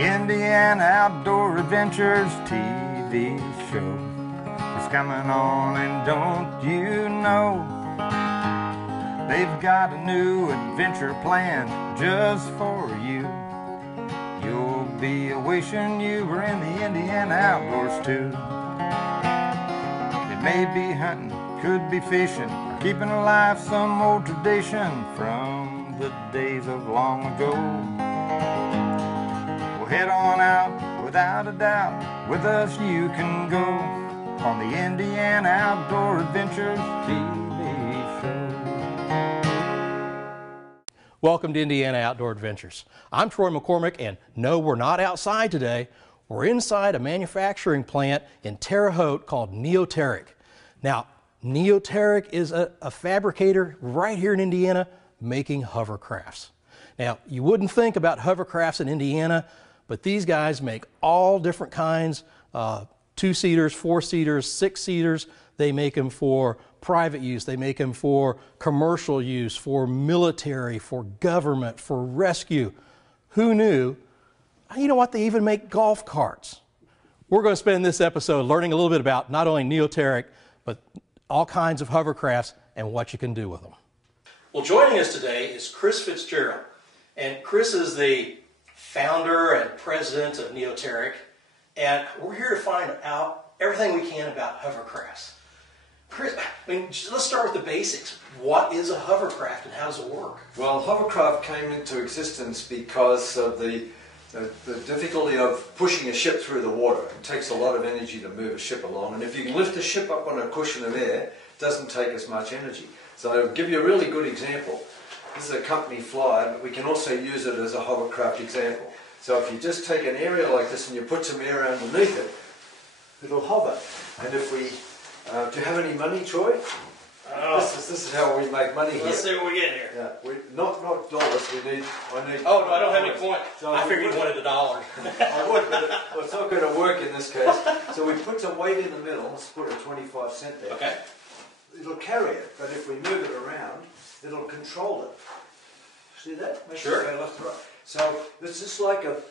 Indiana Outdoor Adventures TV show is coming on, and don't you know they've got a new adventure planned just for you. You'll be wishing you were in the Indiana outdoors too. It may be hunting, could be fishing, or keeping alive some old tradition from the days of long ago. Head on out, without a doubt, with us you can go on the Indiana Outdoor Adventures TV show. Welcome to Indiana Outdoor Adventures. I'm Troy McCormick, and no, we're not outside today. We're inside a manufacturing plant in Terre Haute called Neoteric. Now, Neoteric is a fabricator right here in Indiana making hovercrafts. Now, you wouldn't think about hovercrafts in Indiana, but these guys make all different kinds, 2-seaters, 4-seaters, 6-seaters. They make them for private use. They make them for commercial use, for military, for government, for rescue. Who knew? You know what? They even make golf carts. We're going to spend this episode learning a little bit about not only Neoteric, but all kinds of hovercrafts and what you can do with them. Well, joining us today is Chris Fitzgerald. And Chris is the founder and president of Neoteric, and we're here to find out everything we can about hovercrafts. Chris, let's start with the basics. What is a hovercraft and how does it work? Well, hovercraft came into existence because of the difficulty of pushing a ship through the water. It takes a lot of energy to move a ship along, and if you can lift a ship up on a cushion of air, it doesn't take as much energy. So I'll give you a really good example. This is a company fly, but we can also use it as a hovercraft example. So if you just take an area like this and you put some air underneath it, it'll hover. And if we, do you have any money, Troy? This is how we make money here. Let's see what we get here. Yeah, not dollars. I need. Oh no, I don't have any coin. So I figured you wanted a dollar. I would, but it's not going to work in this case. So we put some weight in the middle. Let's put a 25-cent there. Okay. It'll carry it, but if we move it around, it'll control it. See that? Sure. Left to right. So it's just like a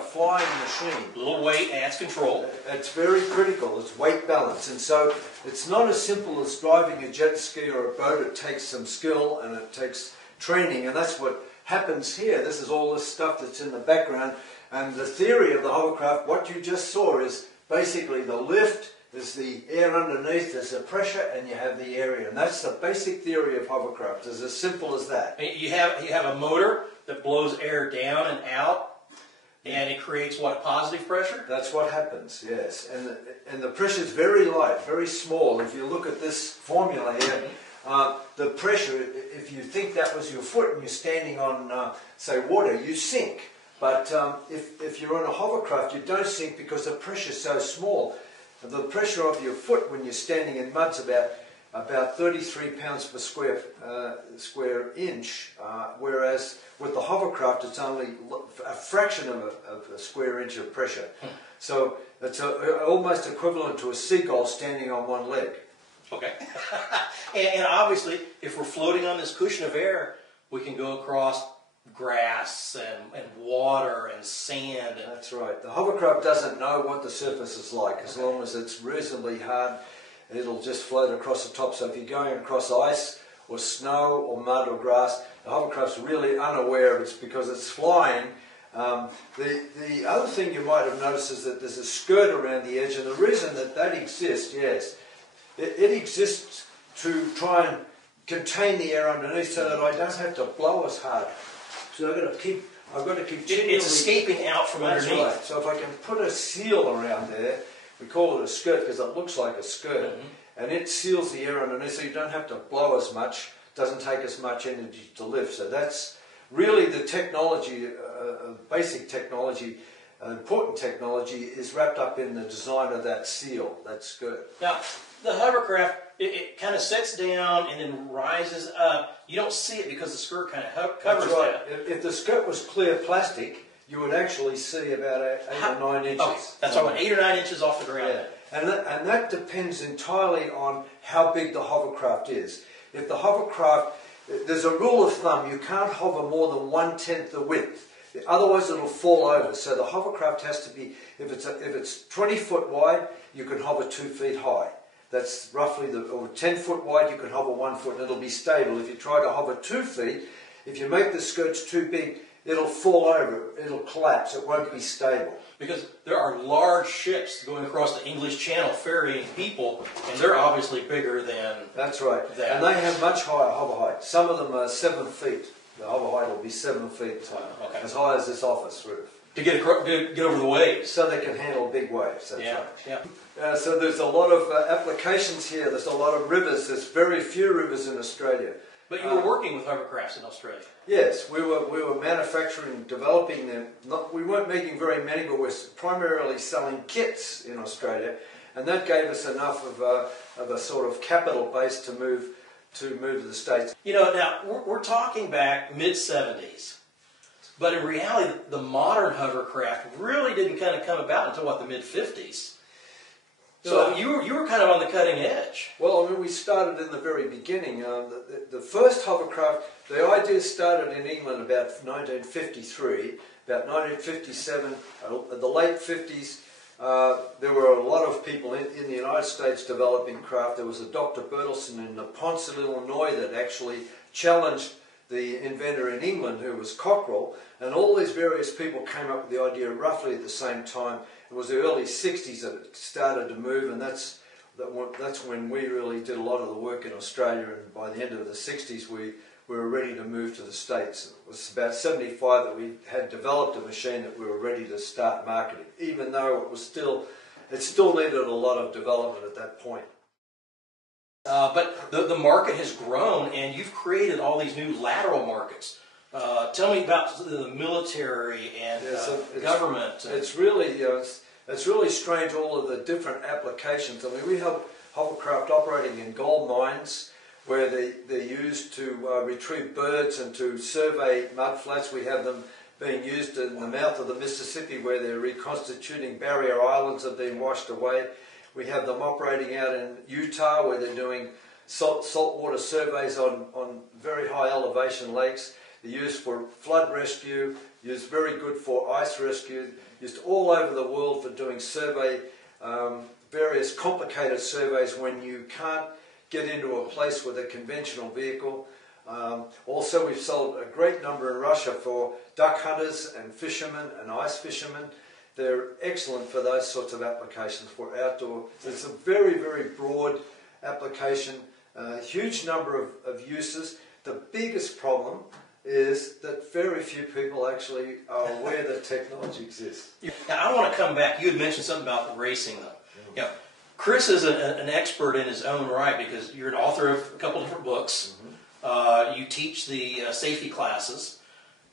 flying machine. A little weight adds control. It's very critical. It's weight balance, and so it's not as simple as driving a jet ski or a boat. It takes some skill and it takes training, and that's what happens here. This is all this stuff that's in the background, and the theory of the hovercraft, what you just saw, is basically the lift. There's the air underneath, there's the pressure, and you have the area. And that's the basic theory of hovercraft. It's as simple as that. You have a motor that blows air down and out, and it creates what, positive pressure? That's what happens, yes. And the pressure is very light, very small. If you look at this formula here, the pressure, if you think that was your foot and you're standing on, say, water, you sink. But if you're on a hovercraft, you don't sink because the pressure is so small. The pressure of your foot when you're standing in mud's about 33 pounds per square inch, whereas with the hovercraft it's only a fraction of a square inch of pressure. So it's almost equivalent to a seagull standing on one leg. Okay. and obviously, if we're floating on this cushion of air, we can go across grass and water and sand. That's right. The hovercraft doesn't know what the surface is like. As long as it's reasonably hard, it'll just float across the top. So if you're going across ice or snow or mud or grass, the hovercraft's really unaware of it because it's flying. The other thing you might have noticed is that there's a skirt around the edge, and the reason that exists, yes, it exists to try and contain the air underneath so that I don't have to blow as hard. So I've got to continually... It's escaping out from underneath. Right. So if I can put a seal around there, we call it a skirt because it looks like a skirt, and it seals the air underneath so you don't have to blow as much, doesn't take as much energy to lift. So that's really the technology, basic technology, important technology is wrapped up in the design of that seal, that skirt. Now, the hovercraft, it kind of sets down and then rises up. You don't see it because the skirt kind of covers that. If the skirt was clear plastic, you would actually see about 8 or 9 inches. Okay. That's all, 8 or 9 inches off the ground. Yeah. And that depends entirely on how big the hovercraft is. If the hovercraft, there's a rule of thumb, you can't hover more than 1/10 the width. Otherwise it'll fall over. So the hovercraft has to be, if it's 20 foot wide, you can hover 2 feet high. That's roughly or 10 foot wide, you can hover 1 foot and it'll be stable. If you try to hover 2 feet, if you make the skirts too big, it'll fall over, it'll collapse, it won't be stable. Because there are large ships going across the English Channel ferrying people, and they're obviously bigger than That's right. that. And they have much higher hover height. Some of them are 7 feet. The hover height will be 7 feet, Okay. as high as this office roof. To get over the waves. So they can handle big waves, that's Yeah, right. yeah. So there's a lot of applications here. There's a lot of rivers. There's very few rivers in Australia. But you were working with hovercrafts in Australia. Yes, we were manufacturing, developing them. We weren't making very many, but we're primarily selling kits in Australia, and that gave us enough of a sort of capital base to move to the States. You know, now we're talking back mid-70s, but in reality, the modern hovercraft really didn't kind of come about until what, the mid-50s. So you were kind of on the cutting edge. Well, I mean, we started in the very beginning. The first hovercraft, the idea started in England about 1953. About 1957, the late 50s, there were a lot of people in the United States developing craft. There was a Dr. Bertelsen in Ponce, Illinois, that actually challenged the inventor in England, who was Cockerell, and all these various people came up with the idea roughly at the same time. It was the early 60s that it started to move, and that's when we really did a lot of the work in Australia, and by the end of the 60s we were ready to move to the States. It was about 75 that we had developed a machine that we were ready to start marketing, even though it still needed a lot of development at that point. But the market has grown, and you've created all these new lateral markets. Tell me about the military and government. It's really strange, all of the different applications. I mean, we have hovercraft operating in gold mines where they're used to retrieve birds and to survey mud flats. We have them being used in the mouth of the Mississippi where they're reconstituting barrier islands that have been washed away. We have them operating out in Utah where they're doing saltwater surveys on very high elevation lakes. They're used for flood rescue, used very good for ice rescue, used all over the world for doing various complicated surveys when you can't get into a place with a conventional vehicle. Also, we've sold a great number in Russia for duck hunters and fishermen and ice fishermen. They're excellent for those sorts of applications for outdoor. It's a very, very broad application, a huge number of uses. The biggest problem is that very few people actually are aware that technology exists. Now, I want to come back. You had mentioned something about racing, though. Yeah. Chris is an expert in his own right because you're an author of a couple different books. You teach the safety classes,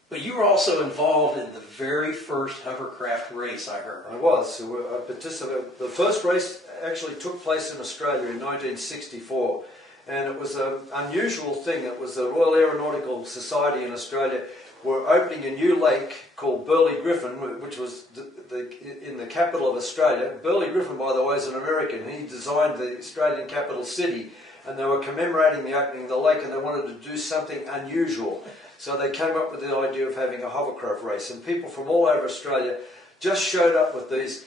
but you were also involved in the very first hovercraft race, I heard. I was. So I participated. The first race actually took place in Australia in 1964. And it was an unusual thing. It was the Royal Aeronautical Society in Australia were opening a new lake called Burley Griffin, which was in the capital of Australia. Burley Griffin, by the way, is an American. He designed the Australian capital city, and they were commemorating the opening of the lake, and they wanted to do something unusual. So they came up with the idea of having a hovercraft race, and people from all over Australia just showed up with these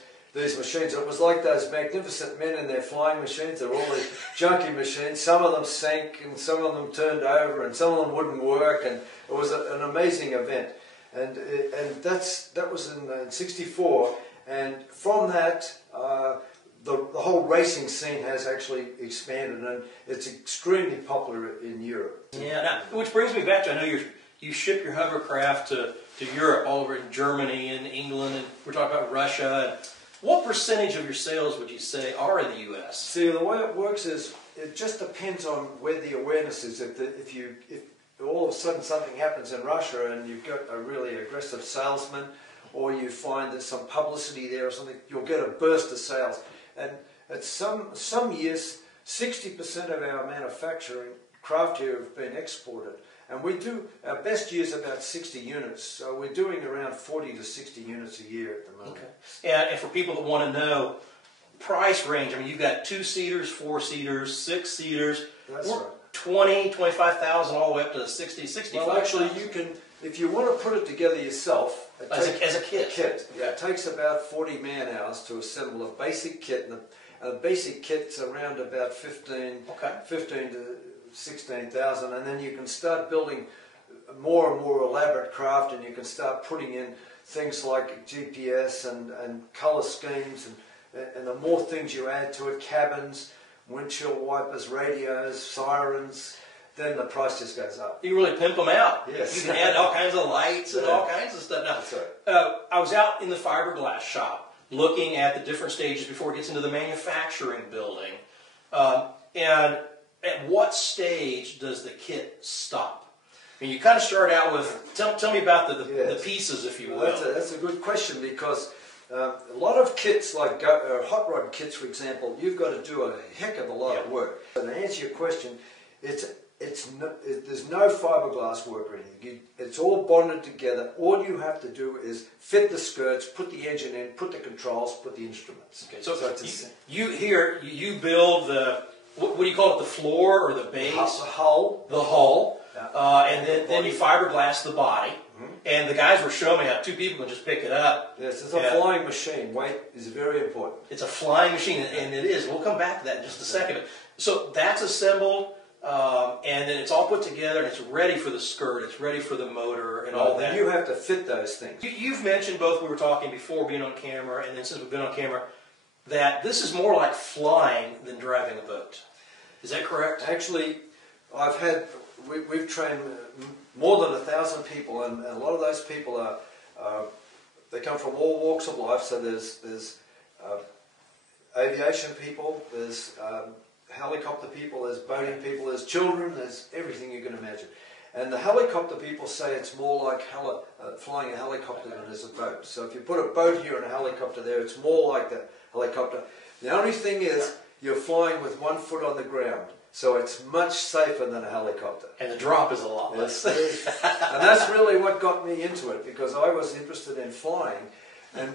machines. It was like those magnificent men in their flying machines. They're all these junky machines. Some of them sank and some of them turned over and some of them wouldn't work, and it was an amazing event. And that was in '64, and from that the whole racing scene has actually expanded, and it's extremely popular in Europe. Yeah, now, which brings me back to, I know you ship your hovercraft to Europe, all over in Germany and England, and we're talking about Russia. What percentage of your sales would you say are in the U.S.? See, the way it works is it just depends on where the awareness is. If all of a sudden something happens in Russia and you've got a really aggressive salesman, or you find there's some publicity there or something, you'll get a burst of sales. And at some years, 60% of our manufacturing craft here have been exported. And we do, our best year's about 60 units, so we're doing around 40 to 60 units a year at the moment. Okay. And for people that want to know, price range, I mean, you've got 2-seaters, 4-seaters, 6-seaters. That's right. 20, 25,000 all the way up to 60, 65. Well, actually, if you want to put it together yourself, as a kit. Yeah, it takes about 40 man-hours to assemble a basic kit, and a basic kit's around about 15 to 16,000, and then you can start building more and more elaborate craft, and you can start putting in things like GPS and colour schemes, and the more things you add to it, cabins, windshield wipers, radios, sirens, then the price just goes up. You really pimp them out. Yes. You can add all kinds of lights and all kinds of stuff. Now, that's right. I was out in the fiberglass shop looking at the different stages before it gets into the manufacturing building. And at what stage does the kit stop? I mean, you kind of start out with, tell me about the pieces, if you will. That's a good question, because a lot of kits, like hot rod kits, for example, you've got to do a heck of a lot of work. And to answer your question, there's no fiberglass work or anything. It's all bonded together. All you have to do is fit the skirts, put the engine in, put the controls, put the instruments. Okay, so you build the, what do you call it, the floor or the base? The hull. The hull. Yeah. And then you fiberglass the body. And the guys were showing me how 2 people can just pick it up. Yes, it's a flying machine. Weight is very important. It's a flying machine, and it is. We'll come back to that in just a second. So that's assembled, and then it's all put together, and it's ready for the skirt. It's ready for the motor and all that. You have to fit those things. You've mentioned, both we were talking before being on camera, and then since we've been on camera, that this is more like flying than driving a boat. Is that correct? Actually, we've trained more than 1,000 people, and a lot of those people they come from all walks of life. So there's aviation people, there's helicopter people, there's boating people, there's children, there's everything you can imagine. And the helicopter people say it's more like flying a helicopter than it is a boat. So if you put a boat here and a helicopter there, it's more like the helicopter. The only thing is you're flying with 1 foot on the ground. So it's much safer than a helicopter. And the drop is a lot less. And that's really what got me into it, because I was interested in flying. And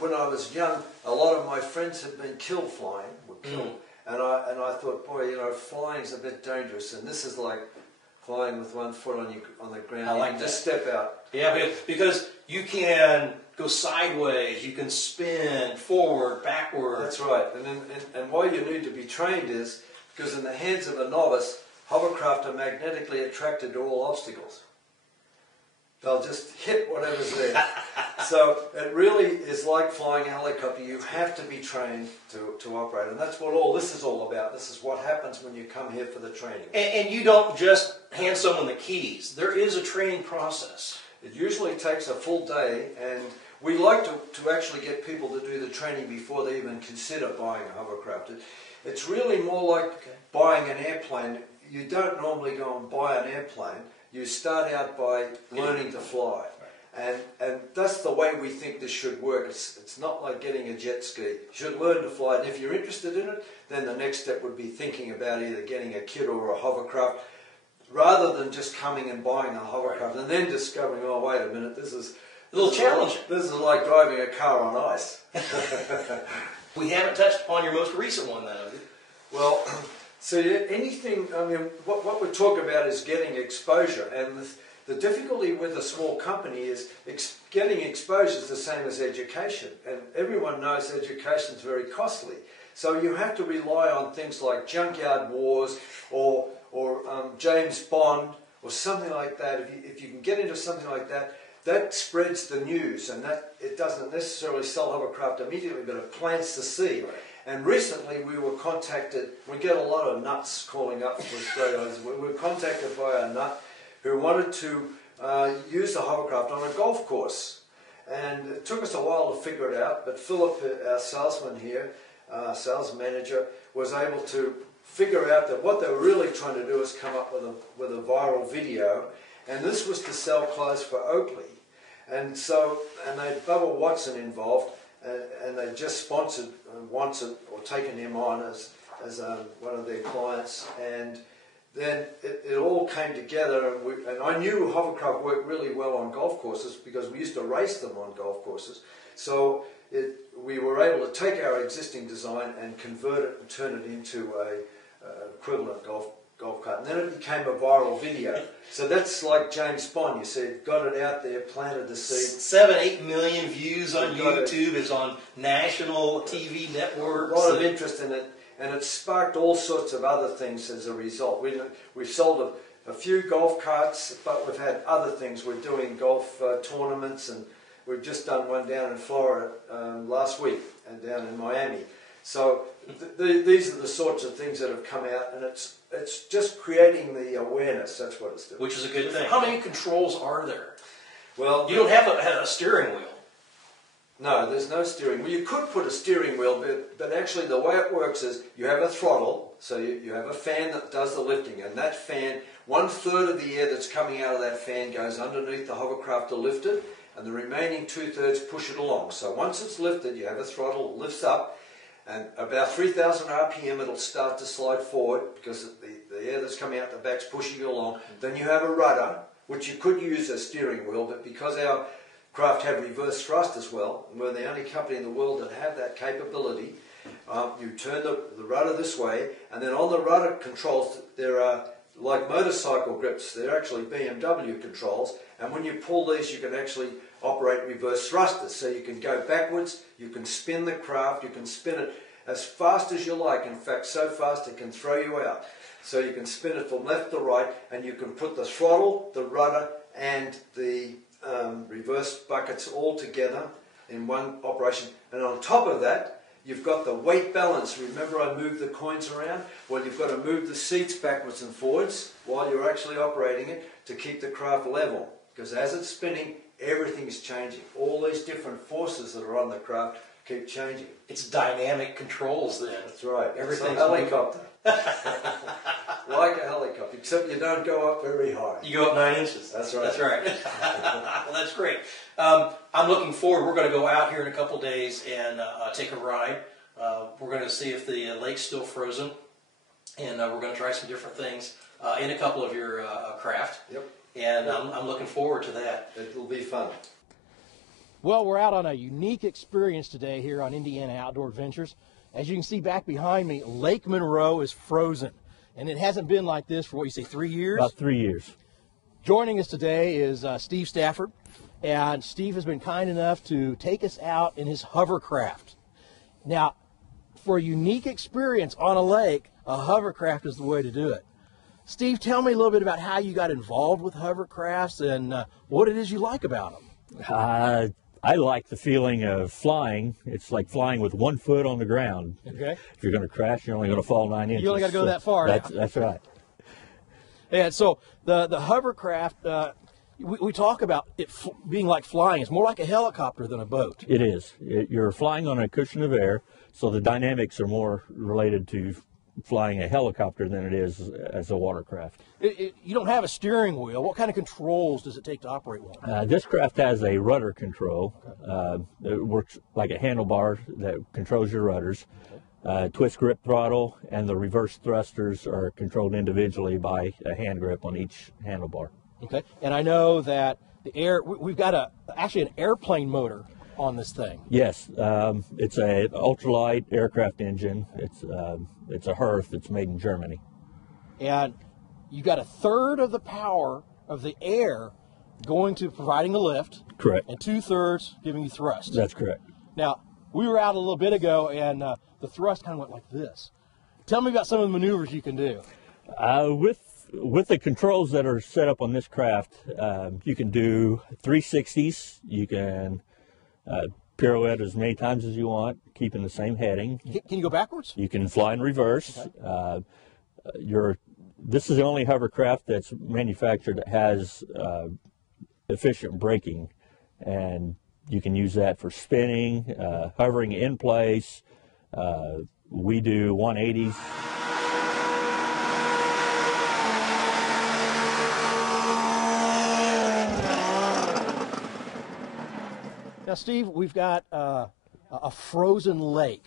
when I was young, a lot of my friends had been killed flying, were killed. And I thought, boy, flying's a bit dangerous. And this is like flying with 1 foot on the ground. I like you that. Just step out. Yeah, because you can go sideways, you can spin forward, backward. That's right. And why you need to be trained is, because in the hands of a novice, hovercraft are magnetically attracted to all obstacles. They'll just hit whatever's there. So it really is like flying a helicopter. You have to be trained to operate. And that's what all this is all about. This is what happens when you come here for the training. And you don't just hand someone the keys. There is a training process. It usually takes a full day, and we like to actually get people to do the training before they even consider buying a hovercraft. It's really more like buying an airplane. You don't normally go and buy an airplane. You start out by learning to fly. And that's the way we think this should work. It's not like getting a jet ski. You should learn to fly, and if you're interested in it, then the next step would be thinking about either getting a kit or a hovercraft, rather than just coming and buying a hovercraft and then discovering, oh, wait a minute, this is a little challenging. This is like driving a car on ice. We haven't touched upon your most recent one, though. Well, so anything, I mean, what we talk about is getting exposure, and the difficulty with a small company is getting exposure is the same as education, and everyone knows education is very costly. So you have to rely on things like Junkyard Wars or James Bond or something like that. If you can get into something like that, that spreads the news, and that it doesn't necessarily sell hovercraft immediately, but it plants the seed. Right. And recently we were contacted, we get a lot of nuts calling up for Australia. We were contacted by a nut who wanted to use the hovercraft on a golf course. And it took us a while to figure it out, but Philip, our salesman here, sales manager, was able to figure out that what they were really trying to do is come up with a viral video, and this was to sell clothes for Oakley. And so, and they had Bubba Watson involved, and they just sponsored Watson, or taken him on as one of their clients, and then it all came together, and I knew hovercraft worked really well on golf courses because we used to race them on golf courses. So we were able to take our existing design and convert it and turn it into a equivalent golf golf cart, and then it became a viral video. So that's like James Bond. You said, got it out there, planted the seed. 7-8 million views on YouTube. It's on national TV networks. A lot of interest in it, and it sparked all sorts of other things as a result. We've sold a few golf carts, but we've had other things. We're doing golf tournaments, and we've just done one down in Florida last week and down in Miami. So these are the sorts of things that have come out, and it's just creating the awareness. That's what it's doing. Which is a good thing. How many controls are there? Well, you don't have a steering wheel. No, there's no steering wheel. You could put a steering wheel, but actually the way it works is you have a throttle, so you have a fan that does the lifting, and that fan, 1/3 of the air that's coming out of that fan goes underneath the hovercraft to lift it, and the remaining 2/3 push it along. So once it's lifted, you have a throttle, it lifts up, and about 3,000 RPM it'll start to slide forward because the air that's coming out the back's pushing it along. Then you have a rudder, which you could use as steering wheel, but because our craft have reverse thrust as well, and we're the only company in the world that have that capability, you turn the rudder this way, and then on the rudder controls there are like motorcycle grips. They're actually BMW controls, and when you pull these you can actually operate reverse thrusters, so you can go backwards, you can spin the craft, you can spin it as fast as you like, in fact so fast it can throw you out. So you can spin it from left to right, and you can put the throttle, the rudder and the reverse buckets all together in one operation. And on top of that, you've got the weight balance. Remember I moved the coins around? Well, you've got to move the seats backwards and forwards while you're actually operating it to keep the craft level. Because as it's spinning, everything's changing. All these different forces that are on the craft keep changing. It's dynamic controls then. That's right. Everything's like a helicopter. Like a helicopter, except you don't go up very high. You go up 9 inches. That's right. That's right. Well, that's great. I'm looking forward. We're going to go out here in a couple days and take a ride. We're going to see if the lake's still frozen, and we're going to try some different things in a couple of your craft. Yep. And I'm looking forward to that. It'll be fun. Well, we're out on a unique experience today here on Indiana Outdoor Adventures. As you can see back behind me, Lake Monroe is frozen. And it hasn't been like this for, what you say, 3 years? About 3 years. Joining us today is Steve Stafford. And Steve has been kind enough to take us out in his hovercraft. Now, for a unique experience on a lake, a hovercraft is the way to do it. Steve, tell me a little bit about how you got involved with hovercrafts and what it is you like about them. I like the feeling of flying. It's like flying with 1 foot on the ground. Okay. If you're going to crash, you're only going to fall 9 inches. You only got to go that far. That's right. And so the hovercraft, we talk about it being like flying. It's more like a helicopter than a boat. It is. You're flying on a cushion of air, so the dynamics are more related to flying a helicopter than it is as a watercraft. You don't have a steering wheel. What kind of controls does it take to operate one? This craft has a rudder control. It works like a handlebar that controls your rudders. Twist grip throttle and the reverse thrusters are controlled individually by a hand grip on each handlebar. Okay, and I know that we've got actually an airplane motor on this thing. Yes, it's a ultralight aircraft engine. It's a Herth. It's made in Germany. And you got 1/3 of the power of the air going to providing the lift. Correct. And 2/3 giving you thrust. That's correct. Now, we were out a little bit ago, and the thrust kind of went like this. Tell me about some of the maneuvers you can do. With the controls that are set up on this craft, you can do 360s. You can pirouette as many times as you want, keeping the same heading. Can you go backwards? You can fly in reverse. Okay. This is the only hovercraft that's manufactured that has efficient braking, and you can use that for spinning, hovering in place. We do 180s. Now, Steve, we've got a frozen lake.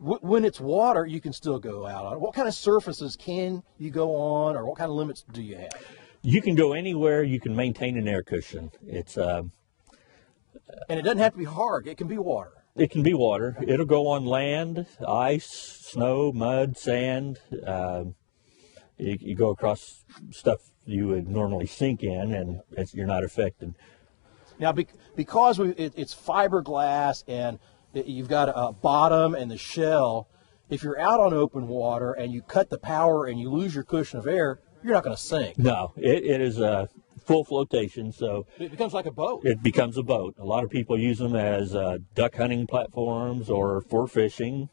When it's water, you can still go out on it. What kind of surfaces can you go on, or what kind of limits do you have? You can go anywhere you can maintain an air cushion. And it doesn't have to be hard. It can be water. It can be water. It'll go on land, ice, snow, mud, sand. You go across stuff you would normally sink in, and you're not affected. Now, because it's fiberglass and you've got a bottom and the shell, if you're out on open water and you cut the power and you lose your cushion of air, you're not going to sink. No, it is a full flotation, so it becomes like a boat. It becomes a boat. A lot of people use them as duck hunting platforms or for fishing,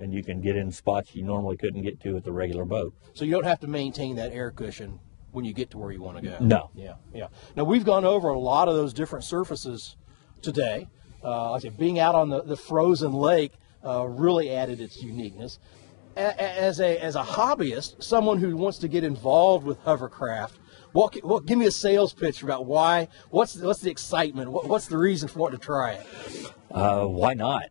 and you can get in spots you normally couldn't get to with a regular boat. So you don't have to maintain that air cushion when you get to where you want to go. No. Yeah. Now, we've gone over a lot of those different surfaces today. Like I said, being out on the frozen lake really added its uniqueness. As a hobbyist, someone who wants to get involved with hovercraft, give me a sales pitch about why. What's the excitement? What's the reason for wanting to try it? Why not?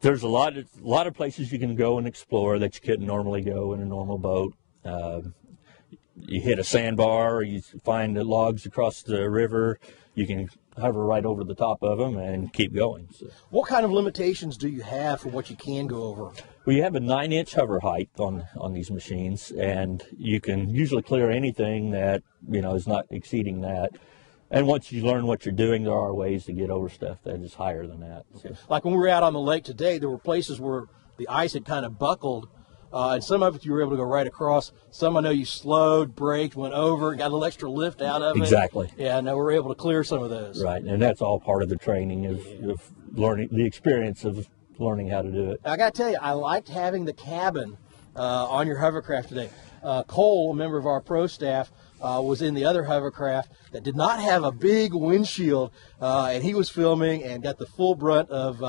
There's a lot of places you can go and explore that you couldn't normally go in a normal boat. You hit a sandbar, or you find the logs across the river. You can hover right over the top of them and keep going. So. What kind of limitations do you have for what you can go over? Well, you have a 9-inch hover height on these machines, and you can usually clear anything that is not exceeding that. And once you learn what you're doing, there are ways to get over stuff that is higher than that. So. Like when we were out on the lake today, there were places where the ice had kind of buckled, and some of it you were able to go right across. Some I know you slowed, braked, went over, got a little extra lift out of it. Exactly. Yeah, now we're able to clear some of those. Right, and that's all part of the training of learning, the experience of learning how to do it. I got to tell you, I liked having the cabin on your hovercraft today. Cole, a member of our pro staff, was in the other hovercraft that did not have a big windshield, and he was filming and got the full brunt of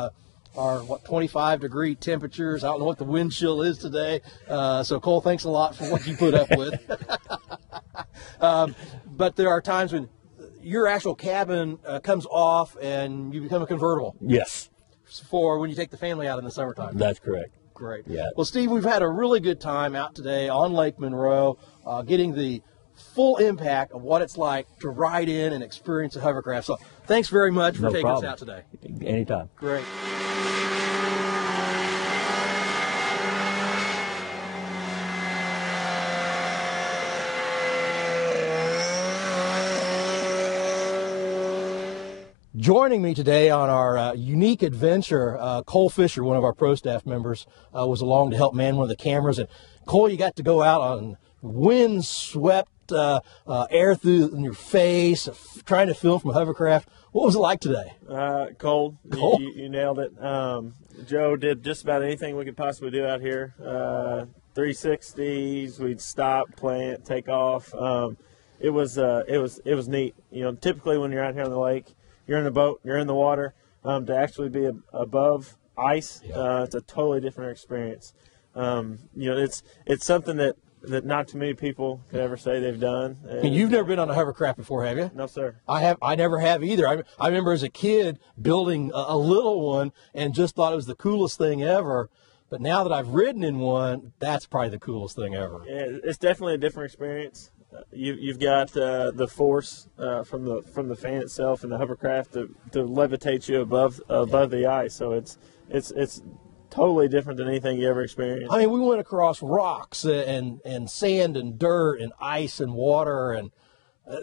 our 25-degree temperatures. I don't know what the wind chill is today. So Cole, thanks a lot for what you put up with. But there are times when your actual cabin comes off and you become a convertible. Yes. For when you take the family out in the summertime. That's correct. Great. Yeah. Well, Steve, we've had a really good time out today on Lake Monroe, getting the full impact of what it's like to ride in and experience a hovercraft. So thanks very much for taking us out today. Anytime. Great. Joining me today on our unique adventure, Cole Fisher, one of our pro staff members, was along to help man one of the cameras. And Cole, you got to go out on wind-swept air through your face, trying to film from a hovercraft. What was it like today? Cold. Cold? You nailed it. Joe did just about anything we could possibly do out here. 360s, we'd stop, plant, take off. It was neat. Typically when you're out here on the lake, you're in a boat, you're in the water. To actually be above ice, it's a totally different experience. It's something that not too many people could ever say they've done. And you've never been on a hovercraft before, have you? No, sir. I never have either. I remember as a kid building a little one and just thought it was the coolest thing ever. But now that I've ridden in one, that's probably the coolest thing ever. Yeah, it's definitely a different experience. You've got the force from the fan itself and the hovercraft to levitate you above the ice. So it's totally different than anything you ever experienced. I mean, we went across rocks and sand and dirt and ice and water, and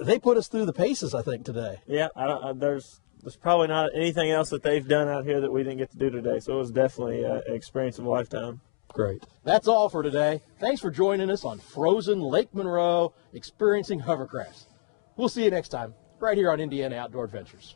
they put us through the paces, I think, today. Yeah, there's probably not anything else that they've done out here that we didn't get to do today. So it was definitely an experience of a lifetime. Great. That's all for today. Thanks for joining us on Frozen Lake Monroe, experiencing hovercrafts. We'll see you next time, right here on Indiana Outdoor Adventures.